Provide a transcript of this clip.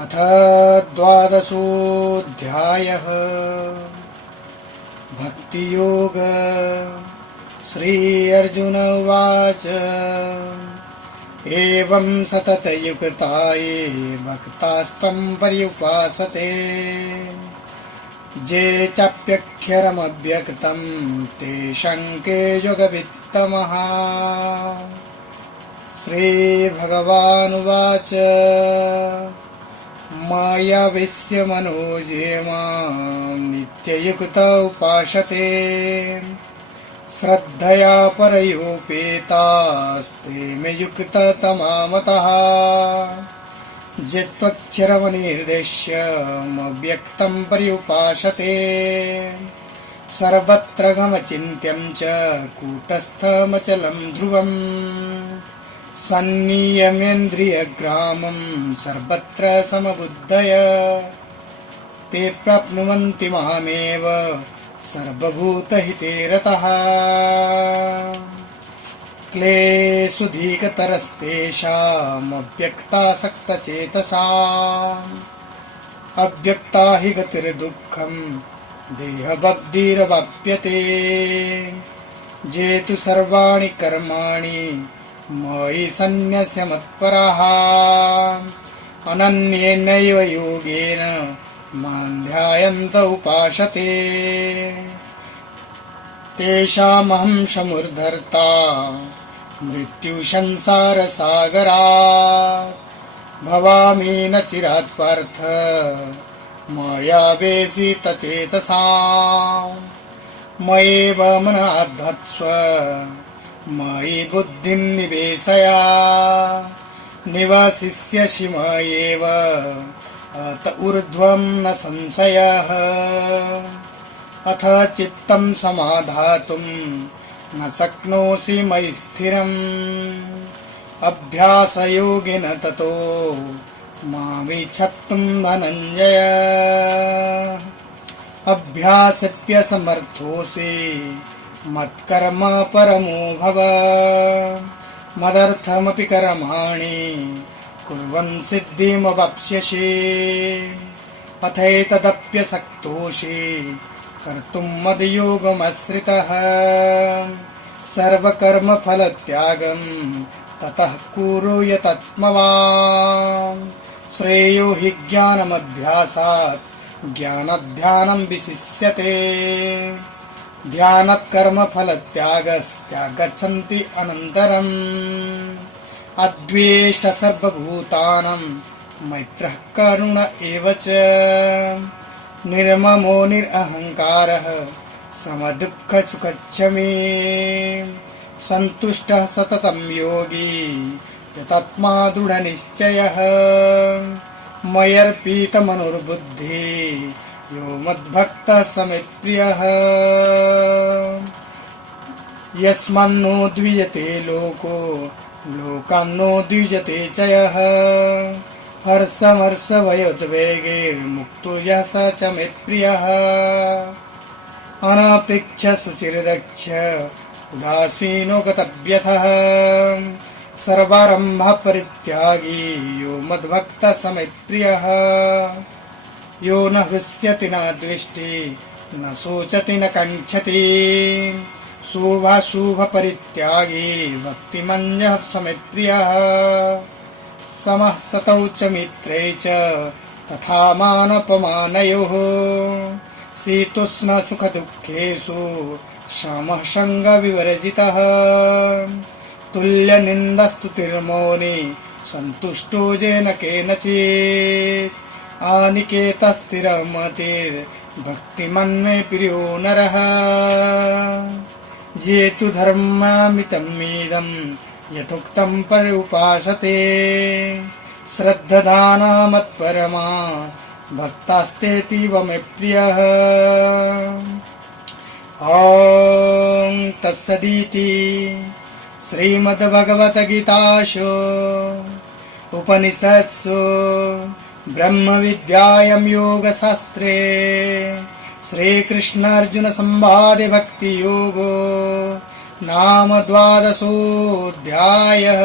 अथ द्वादशोऽध्यायः। भक्तियोग। श्री अर्जुन उवाच एवं सततयुक्ता ये भक्तास्त्वं पर्युपासते ये चाप्यक्षरमव्यक्तं तेषां के योगवित्तमः। श्रीभगवानुवाच मायावेश्य मनो ये मां नित्ययुक्त उपासते श्रद्धया परयोपेतास्ते मे युक्ततमा मतः। ये त्वक्षरमनिर्देश्यमव्यक्तं पर्युपासते सर्वत्र गमचिन्त्यं च कूटस्थमचलं ध्रुवम् सन्नियमेन्द्रियग्रामं सर्वत्र समबुद्धय ते प्राप्नुवन्ति मामेव सर्वभूतहिते रतः। क्लेशुधिकतरस्तेषामव्यक्तासक्तचेतसाम् अव्यक्ता हि गतिर्दुःखं देहबद्धिरवाप्यते। ये तु सर्वाणि कर्माणि मयि सन्न्यस्य मत्पराः अनन्येनैव योगेन मां ध्यायन्त उपासते तेषामहं समुद्धर्ता मृत्युसंसारसागरात् भवामि न चिरात् पार्थ मया वेशितचेतसाम्। मयैव मनः धत्स्व मयि बुद्धिं निवेशय निवसिष्यसि मयैव अत ऊर्ध्वं न संशयः। अथ चित्तं समाधातुं न शक्नोषि मयि स्थिरम् अभ्यासयोगेन ततो मामिच्छत्तुं धनञ्जय। अभ्यासेऽप्यसमर्थोऽसि मत्कर्म परमो भव मदर्थमपि कर्माणि कुर्वन् सिद्धिमवाप्स्यसि। अथैतदप्यशक्तोऽसि कर्तुं मद्योगमाश्रितः सर्वकर्मफलत्यागं ततः कुरु यतात्मवान्। श्रेयो हि ज्ञानमभ्यासात् ज्ञानध्यानं विशिष्यते ध्यानात् कर्मफलत्यागस्त्यागच्छन्ति अनन्तरम्। अद्वेष्ट सर्वभूतानां मैत्रः करुण एव च निर्ममो निरहङ्कारः समदुःखसुखक्षमी सन्तुष्टः सततं योगी यतात्मा दृढनिश्चयः। मयर्पितमनुर्बुद्धिः यो मद्भक्तः स मे प्रियः। यस्मान्नो द्विजते लोको लोकान्नो द्विजते च यः हर्षमर्षभयोद्वेगैर्मुक्तो यः स च मे प्रियः। अनपेक्षः शुचिर्दक्ष उदासीनो गतव्यथः सर्वारम्भः परित्यागी यो मद्भक्तः स मे प्रियः। यो न हृष्यति न द्वेष्टि न शोचति न काङ्क्षति शुभाशुभपरित्यागी भक्तिमन्यः स मे प्रियः। समः सतौ च मित्रे च तथा मानपमानयोः शीतोष्णसुखदुःखेषु समः सङ्गविवर्जितः तुल्यनिन्दस्तुतिर्मौनी सन्तुष्टो येन केनचित् अनिकेतस्थिरमतिर्भक्तिमन्मे प्रियो नरः। ये तु धर्मामितमिदं यथोक्तं पर्युपासते श्रद्धदाना मत्परमा भक्तास्तेतीव मे प्रियः। ॐ तत्सदिति श्रीमद्भगवद्गीतासु उपनिषत्सु ब्रह्मविद्यायां योगशास्त्रे श्रीकृष्णार्जुनसंवादे भक्तियोगो नाम 12 अध्यायः।